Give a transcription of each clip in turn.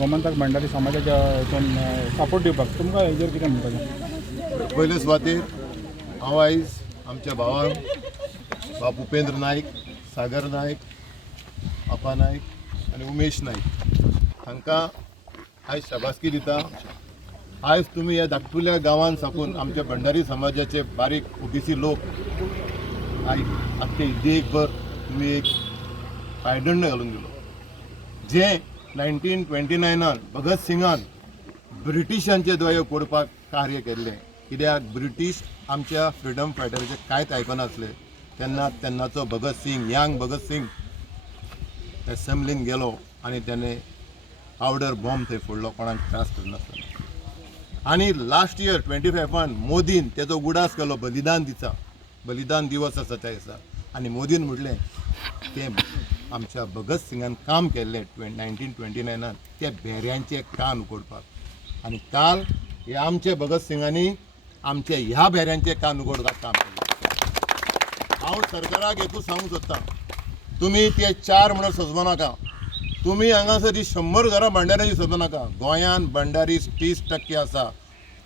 गोमंतक भंडारी समाजाच्या सपोर्ट दिवपाक तुमकां हेजेर कितें म्हणपाचें? पयले सुवातेर हांव आयज आमच्या भावांक बाब उपेंद्र नायक, सागर नायक, अपा नायक आनी उमेश नायक हांकां आयज शाबासकी दिता. आयज तुमी ह्या धाकटुल्या गांवांत साकून आमच्या भंडारी समाजाचे बारीक ओबीसी लोक आयज आख्खे इद्देक भर तुमी एक पायदंड घालून दिलो. जे 1929 भगत सिंगान ब्रिटिशांचे दोळे पडपाक कार्य केल्लें. कित्याक ब्रिटीश आमच्या फ्रिडम फायटराचे कांयच आयकनासले. तेन्नाचो भगत सिंग, यंग भगत सिंग एसेंब्लीन गेलो आनी ताणें पावडर बॉम्ब थंय फोडलो, कोणाक त्रास करनासतना. आनी लास्ट इयर 25 मोदीन तेजो उडास केलो बलिदान दिवस आसा त्या दिसा. आनी मोदीन म्हटलें तें आमच्या भगत सिंगान काम केल्लें 1929 त्या भेऱ्यांचे कान उगडपाक. आनी काल हे आमचे भगत सिंगांनी आमचे ह्या भेऱ्यांचे कान उगडपाक काम केलें. हांव सरकाराक एकूच सांगूंक सोदतां, तुमी ते 4 म्हणून सजवू नाका. तुमी हांगासर 100 घरां भंडाऱ्याची सजवू नाका. गोंयांत भंडारी 30% आसा.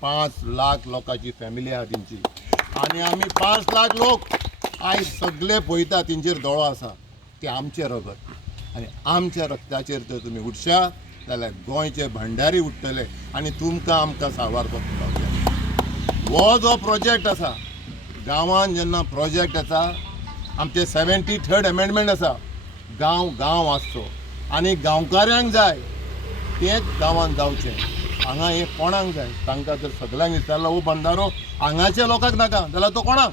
5 लाख लोकांची फॅमिली आहा तेंची. आनी आमी 5 लाख लोक आयज सगळे पळयता तेंचेर दोळो आसा. ते आमचे रगत आनी आमच्या रक्ताचेर जर तुमी उठशा जाल्यार गोंयचे भंडारी उठतले आनी तुमकां आमकां सांबाळपाक पावतले. हो जो प्रोजेक्ट आसा गांवांत, जेन्ना प्रोजेक्ट आसा आमचे 73rd अमेंडमेंट आसा, गांव आसचो आनी गांवकाऱ्यांक जाय तेंच गांवांत जावचें. हांगा हे कोणाक जाय? तांकां जर सगळ्यांक विचारलो हो बंधारो हांगाच्या लोकांक नाका जाल्यार तो कोणाक?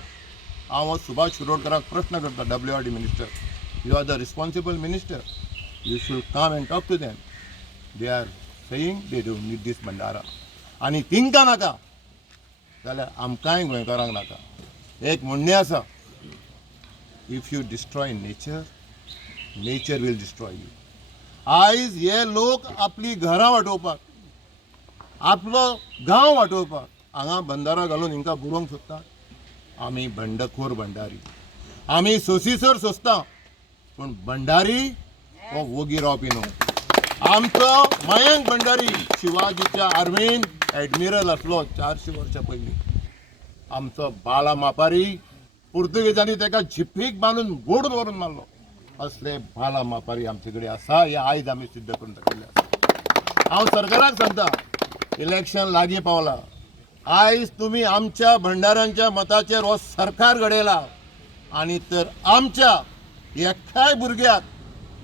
हांव सुभाष शिरोडकराक प्रश्न करता, WRD minister. You are the responsible minister. You should come and talk to them. They are saying they don't need this bandara. आणि तिंका नाका जाल्यार आमकांय गोंयकारांक नाका. एक म्हणणें आसा, if you destroy nature, nature will destroy you. आयज हे लोक आपली घरां वाटोवपाक, आपलो गांव वाटोवपाक हांगा बंदारा घालून हिंकां बुडोवंक सोदता. आमी बंडखोर भंडारी, आमी सोंसीसर सोंसता, पण भंडारी हो वोगी रावपी न्हू. आमचो मयंक भंडारी शिवाजीच्या आर्मीन एडमिरल आसलो 400 वर्सां पयलीं. आमचो बाला मापारी पुर्तुगेजांनी ताका झिप्पीक बांदून बोडून व्हरून मारलो. असले बाला मापारी आमचे कडेन आसा, हे आयज आमी सिद्ध करून दाखयलें आसा. हांव सरकाराक सांगता, इलेक्शन लागीं पावलां. आयज तुमी आमच्या भंडाऱ्यांच्या मताचेर हो सरकार घडयला आनी तर आमच्या एकठांय भुरग्याक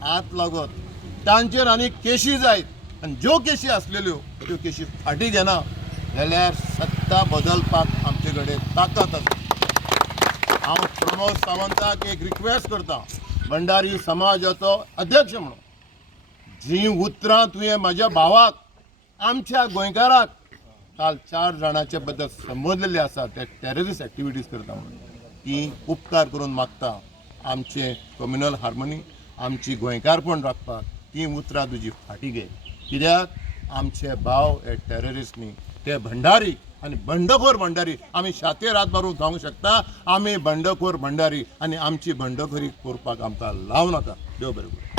हात लागत तांचेर आनी केशी जायत आनी ज्यो केशी आसलेल्यो त्यो केशी फाटी घेना जाल्यार सत्ता बदलपाक आमचे कडेन ताकद आसा. हांव प्रमोद सावंताक एक रिक्वेस्ट करता, भंडारी समाजाचो अध्यक्ष म्हणून, जी उतरां तुवें म्हाज्या भावाक, आमच्या गोंयकाराक काल 4 जाणांचे बद्दल संबोधलेले आसा, ते टेररिस्ट एक्टिविटीज करता म्हणून, ती उपकार करून मागता आमचे कम्युनल हार्मोनी, आमची गोंयकारपण राखपाक ती उतरां तुजी फाटी घे. कित्याक आमचे भाव हे टेररिस्ट न्ही, ते भंडारी आनी बंडखोर भंडारी. आमी छातयेर हात मारून सांगूंक शकता, आमी बंडखोर भंडारी आनी आमची बंडखोरी करपाक आमकां लाव नाका. देव बरें करूं.